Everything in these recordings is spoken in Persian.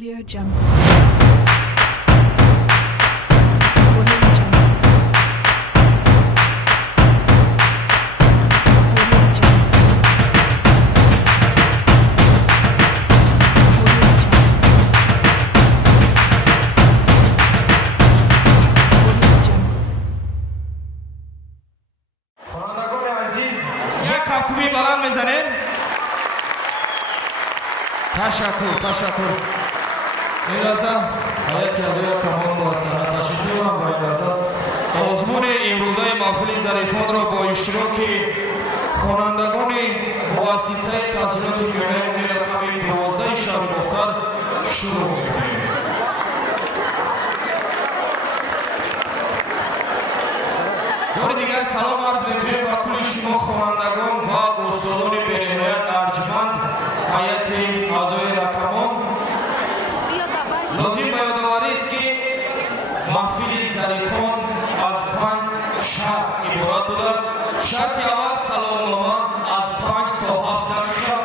Audio Jungle. Audio Jungle. Audio Jungle. Audio Jungle. خوانندگان عزیز یک کاکوبی بلند میزنیم. تشکر. این لحظه حیاتی از روی کمان با سنت تشریف می‌برم و این لحظه آزمون امروزه محفل ظریفان را با اشتراک خوانندگان مؤسسه تحصیلات میانه امید رقم 12 شهر باختر شروع می‌کنیم. بار دیگر سلام عرض می‌کنیم با کل شما خوانندگان و استادان بین‌نهایت ارجمند هیئت اعضای رقمان. لازم به یادآوری است که محفل ظریفان از 5 شرط عبارت بوده. شرط اول سلامنامه از 5 تا 7 دقیقه.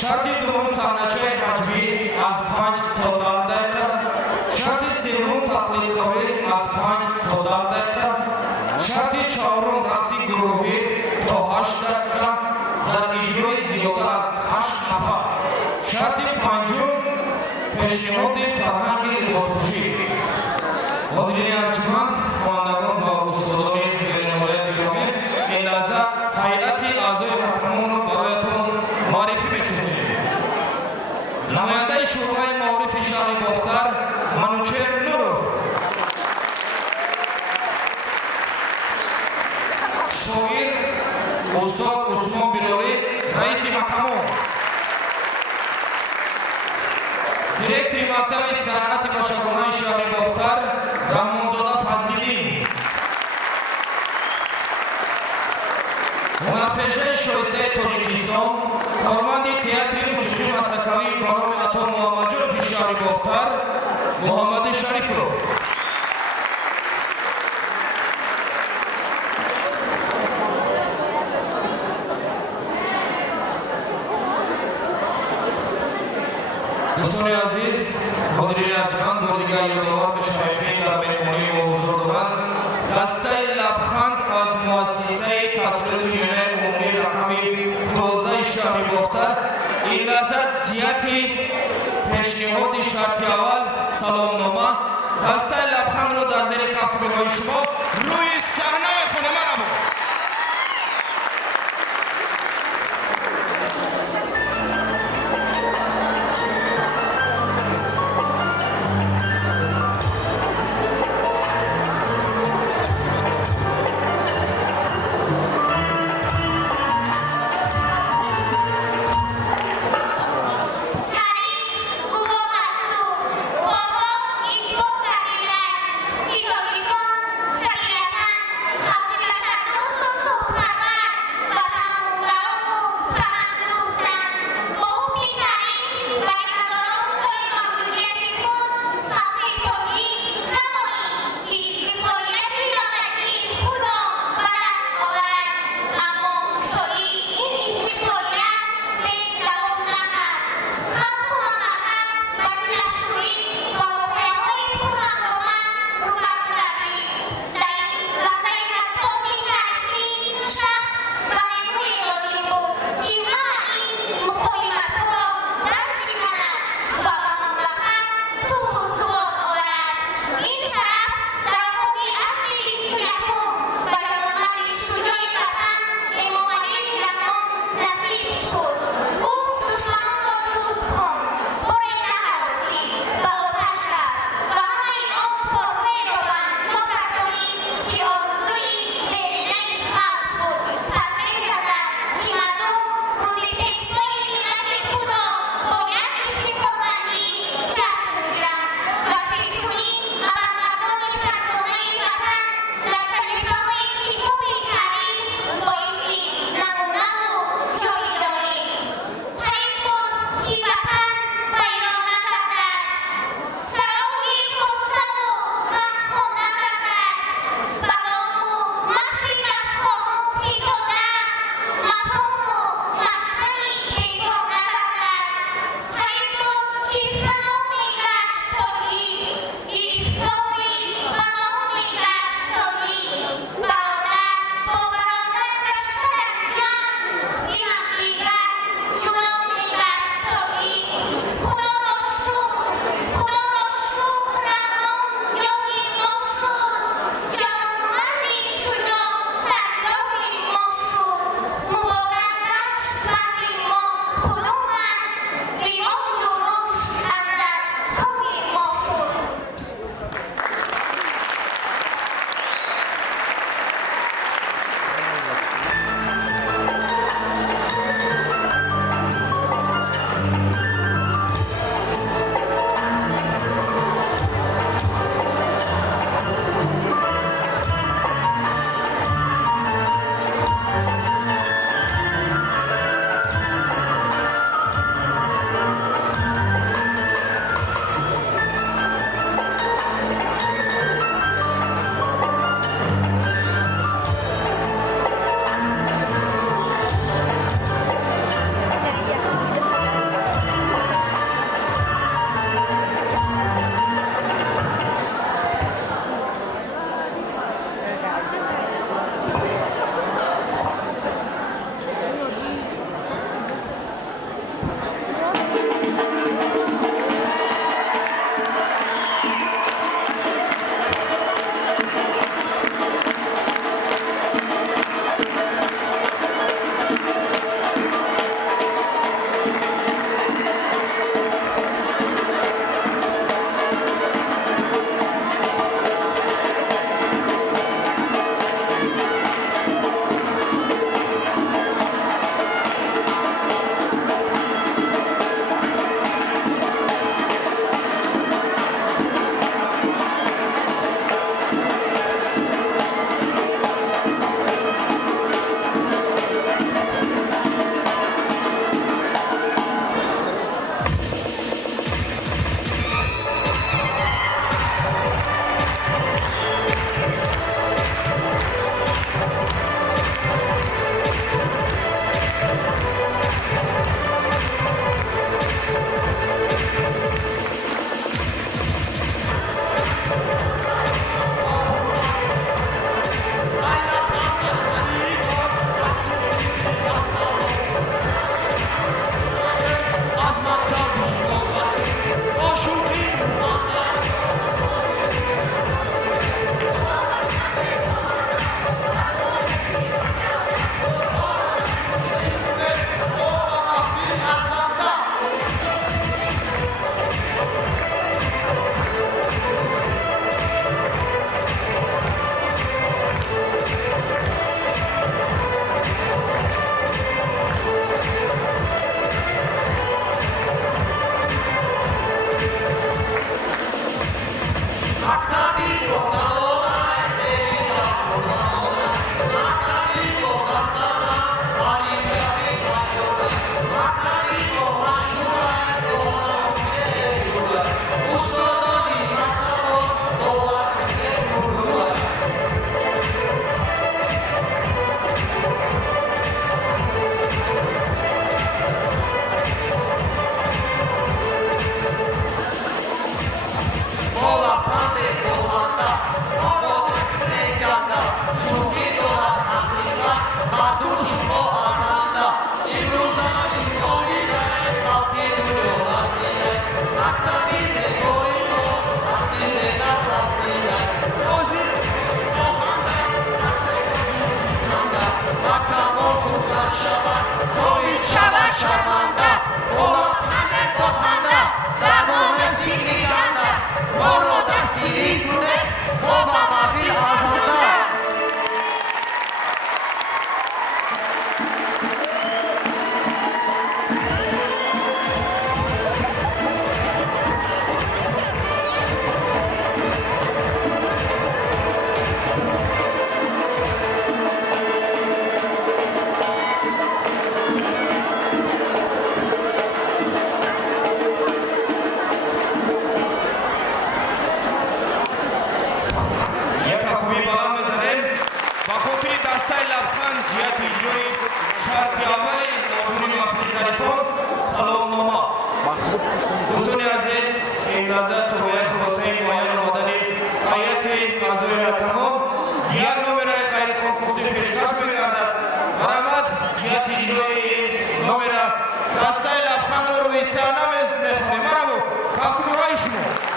شرط دوم صحنه‌چای حجمی از 5 تا 10 دقیقه. شرط سوم تقلیدکاری از 5 تا 10 دقیقه. شرط چهارم رقص گروهی تا 8 دقیقه در اجرای زیاده از 8 نفر. شرط پنجم پیشنهاد فرهنگ لباسپوشی. حاضرین ارجمند، خوانندگان و استادان بین‌نهایت گرامی، این لحظه هیئت اعضای رقمان را برایتان معرفی می‌سازیم. نماینده شورای معارف شهر باختر منوچهر نورов، شاعر استاد عثمان بلالی رئیس محکمه، دیرکتور مکتب صنعت بچگانه شهر باختر رحمانزاده فضلیدین، هنرپیشه شایسته تاجیکستان، کارمند تئاتر موسیقی مسکوی به نام عطا محمدجانов شهر باختر محمد شریفov. دوستان عزیز، حاضرین ارجمند، بار دیگر یادآور می‌شویم که در مهمانی ما حضور دارند دسته لبخند از مؤسسه تحصیلات میانه عمومی رقم 12 شهر باختر. این لحظه جهت پیشنهاد شرط اول سلامنامه دسته لبخند را در زیر کاکوبی‌های شما روی صحنه خانمه نبود. شما.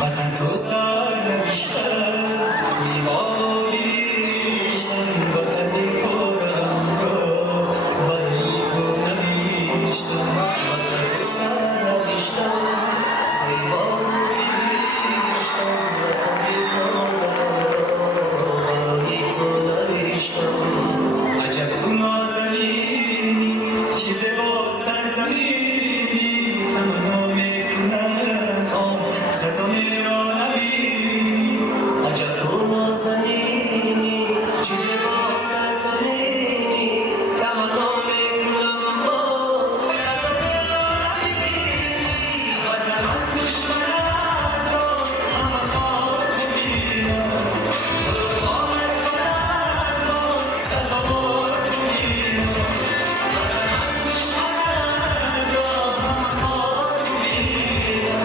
وطن تو سر نوشتم توی بالایشتم وطن کارم را برای تو نوشتم وطن تو سر نوشتم توی بالایشتم وطن کارم را برای تو نوشتم عجب تو نازنینی چیز با سرزمینی تمنا میکنم خزانه را نبینی عجب تو نازنینی چیز با سرزمینی تمنا میکنم خزانه را نبینی وطن دشمنان را همه خاک بینم قربان کنند را سزاوار بینم وطن دشمنان را همه خاک بینم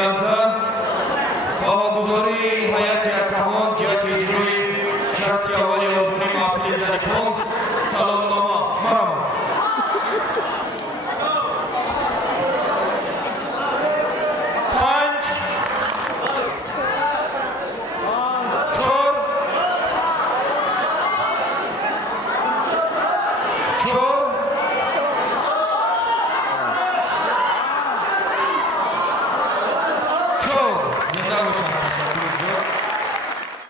لحظه باگذاری هیئت یکهان جهت اجرای شرط اولی آزمون محفل ظریفان سلامنامه مرحبا زنده